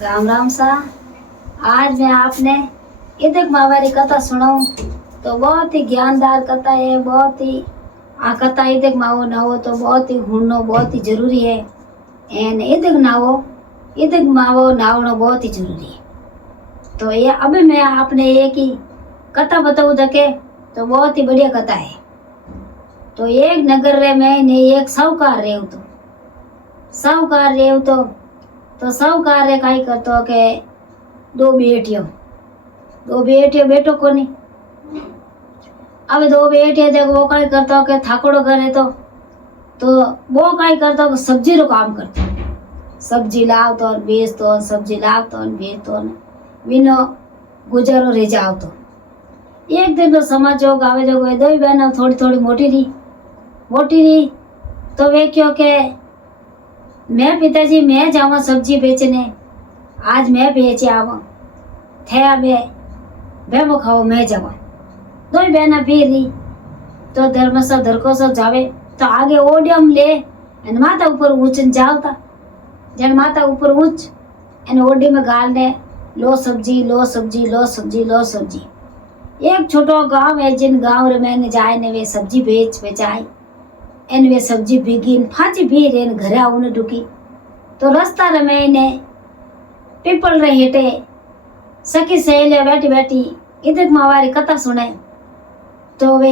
राम राम सा। आज मैं आपने इदक मावारी कथा सुनाऊं तो बहुत ही ज्ञानदार कथा है। बहुत ही आ कथा इदक मावो नावो तो बहुत ही हुड़नो बहुत ही जरूरी है। एन इदक मावो नावनो बहुत ही जरूरी है। तो ये अभी मैं आपने एक ही कथा बताऊं तके तो बहुत ही बढ़िया कथा है। तो एक नगर रे में ने एक साहूकार रेव तो साहूकार रे काई करतो के दो बेटियों बेटो कोनी। अब दो बेटियां जब वो काई करतो के थाकोड़ो करे तो वो काई करतो के सब्जी रो काम करतो। सब्जी लावतो और बेचतो, सब्जी लावतो और बेचतो, बिनो गुजारो रह जावतो। एक दिन तो समाचार आवे जो दो ही बहना थोड़ी थोड़ी मोटी रही तो वे क्यों के मैं पिताजी मैं जावा सब्जी बेचने, आज मैं बेचे आवा थे अबे बेबो खाओ मैं जावा। दो ही बहना फिर रही तो धर्मसा धरको सो जावे तो आगे ओडियम ले अन माता ऊपर ऊंचन जावता। जन माता ऊपर ऊंच एन ओडी में गाल ने लो सब्जी लो सब्जी लो सब्जी लो सब्जी। एक छोटो गांव है जिन गांव रे मैंने जाए ने वे सब्जी बेचाई एन वे सब्जी बिगिन फाची भी रेन घरे आउने डुकी तो रास्ता रे मैंने पीपल रे हेटे सखी सहेलिया बैठी बैठी इधर मावारी कथा सुने तो वे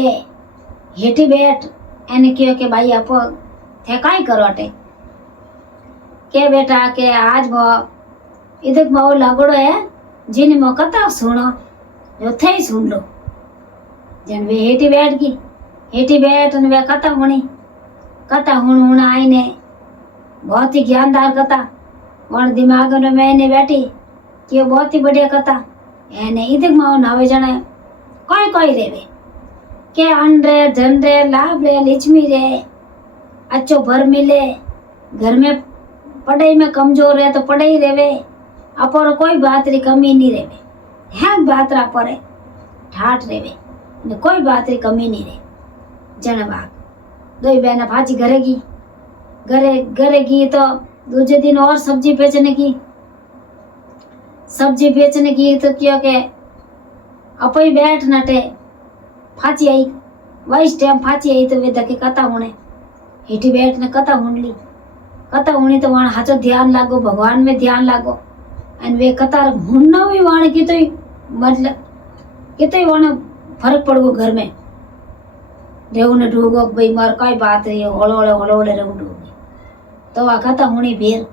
हेटी बैठ एने क्यों के भाई आप थे काई करो अटे के बेटा के आज वो इधर माओ लागोड़ो है जिन मो कथा सुनो जो थे ही सुन लो। जन वे हेटी बैठ ने वे कथा हुण आई ने बहुत ही ज्ञानदार कथा वन दिमाग में मैंने बैठी कि बहुत ही बढ़िया कथा एने इधर माओ नावे जने कोई रेवे के अन रे धन रे लाभ रे लिचमी रे अच्छो भर मिले घर में पढ़ाई में कमजोर है तो पढ़ाई रेवे अपर कोई बात री कमी नहीं रेवे है बात रा परे ठाठ रेवे ने कोई बात री कमी नहीं रे। जन बात दो ही बहना भाजी घरे की तो दूसरे दिन और सब्जी बेचने की तो क्यों के अपई बैठ नटे फाची आई वाइस टाइम फाची आई तो वे धके कथा होने हिटी बैठ ने कथा हुणी तो वहां हाचो ध्यान लागो भगवान में ध्यान लागो एन वे कथा हुणनो भी वहां की तो मतलब कितने वहां फर्क पड़गो घर में रेव ने ढूगो भाई मार कोई बात है होलोड़े रेव ढूगी तो आ कथा हुणी फिर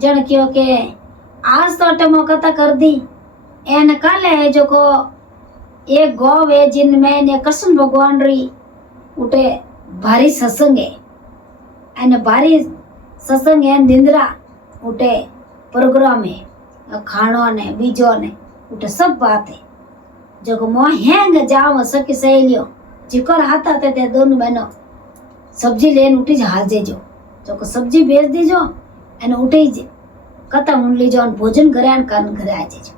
जन क्यों के आज तो टमो कथा कर दी एन कल है जो को एक गौ है जिन में ने कृष्ण भगवान री उठे भारी सत्संग है एन भारी सत्संग है निंद्रा उठे प्रोग्राम है खानो ने बीजो ने उठे सब बात है जो को मोह हैंग जाओ सकी सहेलियो जिकर हाथा ते दोनों बहनों सब्जी लेन उठी हाल जेजो जो को सब्जी बेच दीजो एन उठे जे कथा हुन लीजो भोजन करान करन घरे आ जेजो।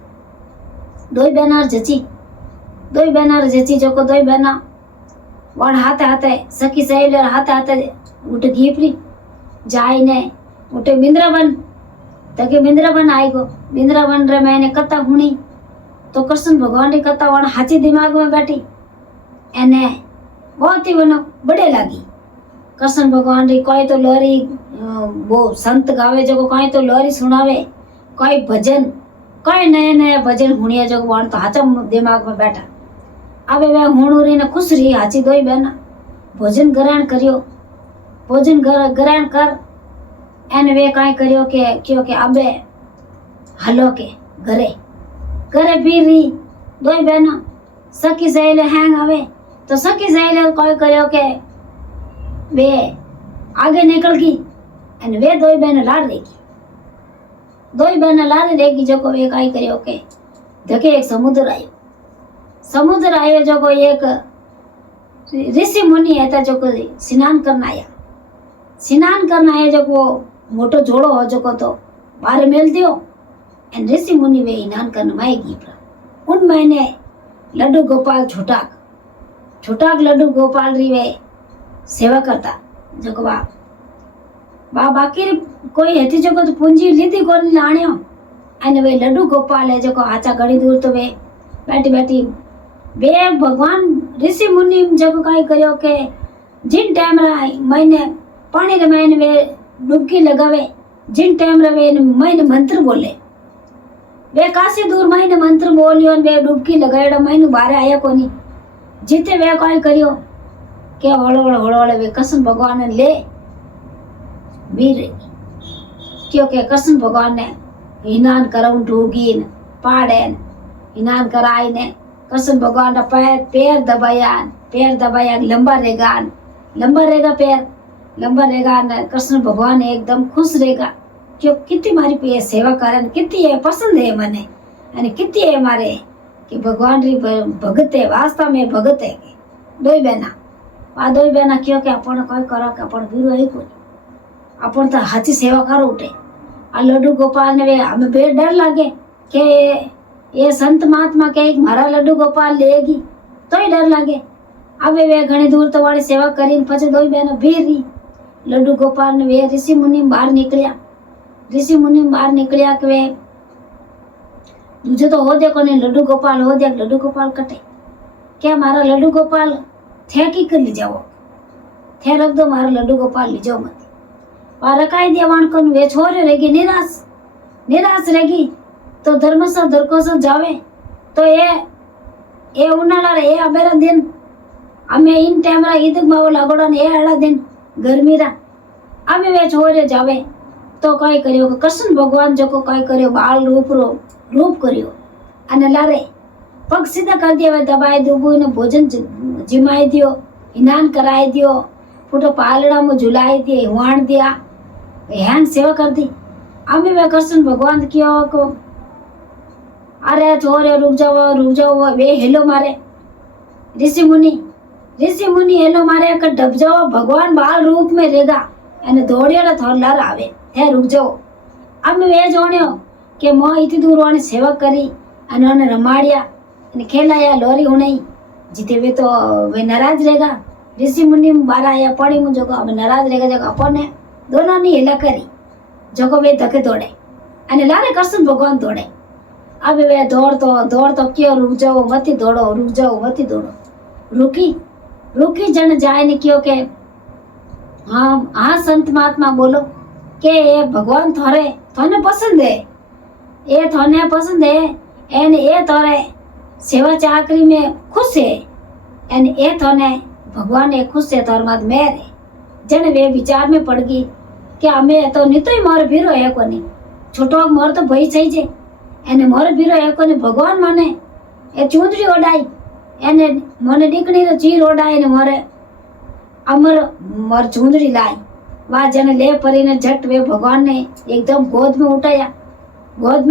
दो बहना जची जो को दो बहना वन हाथे सखी सहेलियो हाथे उठे घीपरी जाई ने उठे बिंद्रावन तके बिंद्रावन आई गो बिंद्रावन रे मैंने कथा हुणी तो कृष्ण भगवान की कथा वन हाची दिमाग में बैठी एने बहुत ही वनो बढ़िया लगी। कृष्ण भगवान री कोई तो लोरी वो संत गावे जो कोई तो लोरी सुनावे कोई भजन कोई नए भजन हुणिया जो वन तो हाचा दिमाग में बैठा। अब वे हुणुरी ने खुश रही हाची दो ही बहना भोजन ग्रहण कर एन वे काई करियो के क्यों के अबे हलो के घरे फिर रही दो ही बहना सखी सहेले हैंग आवे तो सखी सहेले कोई करियो के वे आगे निकल गई एन वे दो ही बहना लाड रहेगी जो को वे काई करियो के देखे एक समुद्र आयो जो को एक ऋषि मुनि है जो को स्नान करना आया जो को मोटो जोड़ो हो जो को तो बाहर मेल दियो एन ऋषि मुनि वे स्नान करने माएगी उन मैंने लड्डू गोपाल छोटाक लड्डू गोपाल री वे सेवा करता जो को बा बाकी कोई हेती जो को तो पूंजी लीधी कोनी लाणियो अने वे लड्डू गोपाल है जो को आचा घड़ी दूर तो वे बैठी बैठी बे भगवान ऋषि मुनि जब कई करियो के जिन टाइम रा महीने पानी रे महीने वे डुबकी लगावे जिन टाइम रे वे महीने मंत्र बोले वे काशी दूर महीने मंत्र बोलियो वे डुबकी लगाएड़ा महीने बाहर आया कोनी जीते वे कई करियो के हड़ोड़े वे कृष्ण भगवान ने ले वीर क्योंकि कृष्ण भगवान ने हिनान करऊं ढूंगीन पाड़ेन हिनान कराई ने कृष्ण भगवान का पैर दबाया लंबा रहेगा पैर लंबा रहेगा न कृष्ण भगवान एकदम खुश रहेगा क्यों कितनी मारी पे सेवा करन कितनी है पसंद है मने अने कितनी है मारे कि भगवान री भगत है वास्तव में भगत है दोई बहना आ दोई बहना क्यों कि अपन कोई करो कि अपन वीरो है कोई अपन तो हाथी सेवा करो उठे आ लड्डू गोपाल ने वे हमें बे डर लागे के ये संत महात्मा के एक मारा लड्डू गोपाल लेगी तो ही डर लागे अब वे घणी दूर तो वाली सेवा करीन पछे दोई बहनों भीर रही लड्डू गोपाल ने वे ऋषि मुनि बाहर निकलिया कि वे तुझे तो हो देखो नहीं लड्डू गोपाल कटे क्या मारा लड्डू गोपाल थे की कर ले जाओ थे रख दो मारा लड्डू गोपाल ले जाओ मत और रखाई दिया वाण को वे छोरे रहेगी निराश रहेगी तो धर्मसर दरकोसर जावे तो ये उनाला रे अबेरा दिन हमें इन टाइम रा ईद मावो लागोड़ा ने आड़ा दिन गर्मी रा अबे वे छोरे जावे तो कई करियो कृष्ण भगवान जो को कई करियो बाल रूप करियो अने लारे पग सीधा कर दिया वे दबाई दूबू ने भोजन जिमाई दियो स्नान कराई दियो फुटो पालड़ा में झुलाई दिए हुआण दिया ह्यान सेवा कर दी अमे वे कृष्ण भगवान कियो को अरे छोरे रुक जाओ वे हेलो मारे ऋषि मुनि हेलो मारे कर डब जाओ भगवान बाल रूप में रहेगा अने दौड़ियो ने थोर लार आवे थे रुक जाओ अमे वे जोण्यो के मो इतनी दूर वाणी सेवा करी अने ओने रमाड़िया अने खेलाया लोरी हुनई जीते वे तो वे नाराज रहेगा ऋषि मुनि बार आया पड़ी मुझे को अब नाराज रहेगा जगह अपने दोनों ने हिला करी जो वे धके दौड़े अने लारे कृष्ण भगवान दौड़े अब वे दौड़ तो क्यों रुक जाओ मती दौड़ो रुकी जन जाए ने क्यों के हाँ संत महात्मा बोलो के ये भगवान थाने पसंद है एन ये थारे सेवा चाकरी में खुश है एन ये थाने भगवान ये खुश है थार मात मेर है जन वे विचार में पड़ गई कि हमें तो नहीं तो ही मोर भीरो है कोनी छोटो मोर तो भई सही जे एने मोर भीरो है कोनी भगवान माने ए चूंदड़ी ओडाई एने मोने डीकणी रो चीर ओडाई ने मोरे अमर मोर चूंदड़ी लाई वा जने ले परीने झट वे भगवान ने एकदम गोद में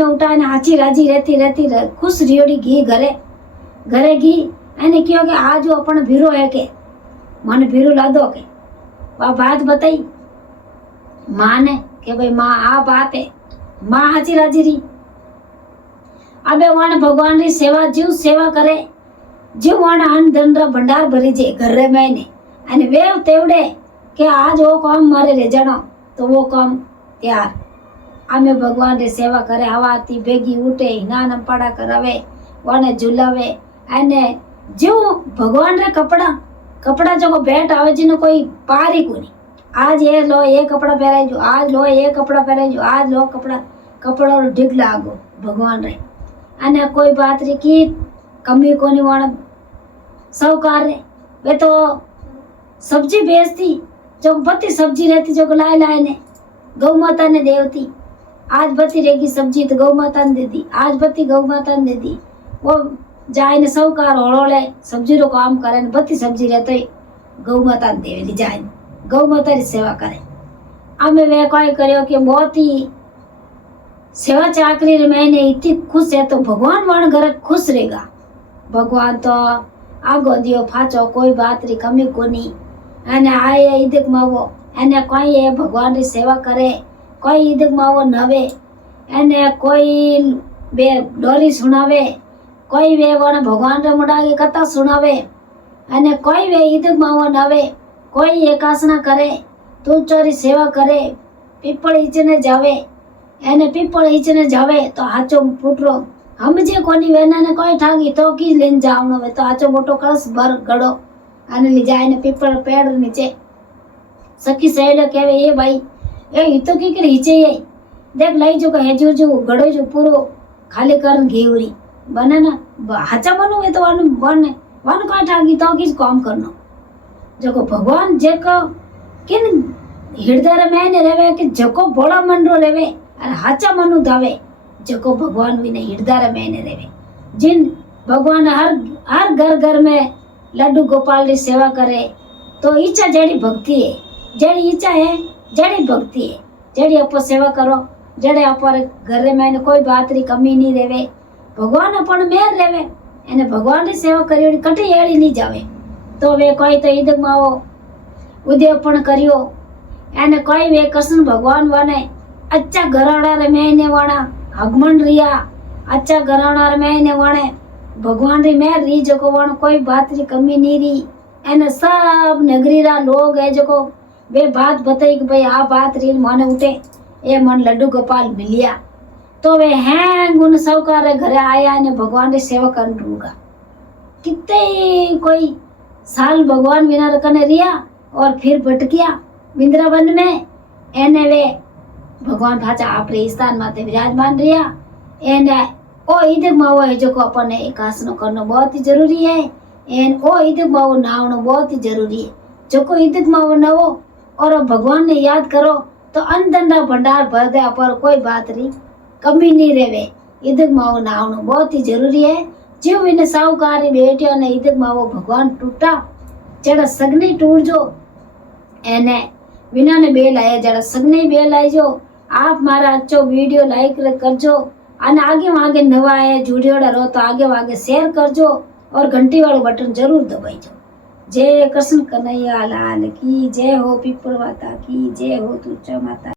उठाया हाची राजी रहती खुश रियोड़ी घी घरे घी एने क्यों के आज वो अपन भीरो है के मन भीरो ला दो के वा बात बताई माँ ने के भाई माँ आ बात है माँ हाची राजी रही अबे वाण भगवान री सेवा करे जीव वाण अन्न धन रा भंडार भरी जे घर में ने अने वे तेवड़े के आज वो काम मारे रे जानो तो वो काम त्यार आमे भगवान री सेवा करे हवाती भेगी उठे स्नान पाड़ा करावे वाने झुलावे अने जीव भगवान रे कपड़ा जो भेंट आवे जिने कोई पारी कोनी आज ये लो ये कपड़ा पहराई जो आज लो ये कपड़ा पहराई जो आज लो कपड़ा ढीग लागो भगवान रे अने कोई बात री की कमी कोनी वाण साहूकार रे वे तो सब्जी बेचती जो बत्ती सब्जी रहती जो लाए ने गौ माता ने देवती आज बत्ती रहेगी सब्जी तो गौ माता ने दे दी आज बत्ती गौ माता ने दे दी वो जाए ने साहूकार होड़ोले सब्जी रो काम करे ने बत्ती सब्जी रहते गौ माता ने देवेली जाए गौ माता री सेवा करे आमे वे कोई करियो कि बहुत ही सेवा चाकरी रे मैंने इतनी खुश है तो भगवान वाण घर खुश रहेगा भगवान तो आगो दियो फाचो कोई बात री कमी कोनी अने आए ईदक मावो अने कोई ये भगवान री सेवा करे कोई ईदक मावो नवे अने कोई बे डोरी सुनावे कोई वे वाण भगवान रे मुडागी कथा सुनावे अने कोई वे ईदक मावो नवे कोई एकासना करे तुलचोरी सेवा करे पीपल इचने जावे એને પીપળ ઈચને જવે તો હાચો ફૂટરો સમજે કોની વેનાને કોઈ ઠાગી તો કી લઈને જાવનો હવે તો હાચો મોટો કળશ ભર ગળો આને લઈ જાય ને પીપળ પેડ નીચે સખી સહેલો કહેવે એ ભાઈ એ ઈ તો કી કરી હિચે એ દેખ લઈ જો કે હેજુ જો ગળો જો પૂરો ખાલી કરન ઘેવરી બને ના હાચા બનવું એ તો વાનું બને વાનું કોઈ ઠાગી તો કી काम करनो जको भगवान जेको किन हृदय में ने रेवे कि जको भोला मन रो रेवे और हाचा मनु धावे जको भगवान विने हृदय में ने रेवे जिन भगवान हर घर घर में लड्डू गोपाल री सेवा करे तो इच्छा जेड़ी भक्ति है जेड़ी इच्छा है जेड़ी भक्ति है जेड़ी अपो सेवा करो जेड़े अपर घर में कोई बात री कमी नहीं रेवे भगवान अपन मेर रेवे एने भगवान री सेवा करी कटी एड़ी नहीं जावे तो वे कोई तो ईद माओ उद्योपन करियो एने कोई वे कृष्ण भगवान वाने अच्छा घराड़ा रे मैंने वाणा हगमन रिया अच्छा घराड़ा रे मैंने वाणे भगवान री मेहर री जको वाण कोई बात री कमी नहीं री एने सब नगरी रा लोग है जको वे बात बताई कि भाई आ बात री माने उठे ए मन लड्डू गोपाल मिलिया तो वे हैं गुण सौकार घरे आया ने भगवान री सेवा करन रूगा कितने कोई साल भगवान विना कने रिया और फिर भटकिया वृंदावन में एने वे भगवान भाचा आपरे स्थान माते विराजमान रिया एने ओ ईदक माओ है जो को अपन एक आसनो करनो बहुत ही जरूरी है एन ओ ईदक माओ नावनो बहुत ही जरूरी है जो को ईदक माओ नवो और भगवान ने याद करो तो अनदंडा भंडार भर दे पर कोई बात री कमी नहीं रेवे ईदक माओ नावनो बहुत ही जरूरी है जीव विने साहूकारी बेटियों ने ईदक माओ भगवान टूटा जड़ा सगनी टूट जो एने विना ने बेल आया जड़ा सगनी बेल आई जो आप मारा अच्छो वीडियो लाइक करजो અને आगे नवा है जुड़ियोड़ा रहो तो आगे शेयर करजो और घंटी वालों बटन जरूर दबाइजो। जय कृष्ण कन्हैया लाल की जय हो, पीपल माता की जय हो, तुझ माता।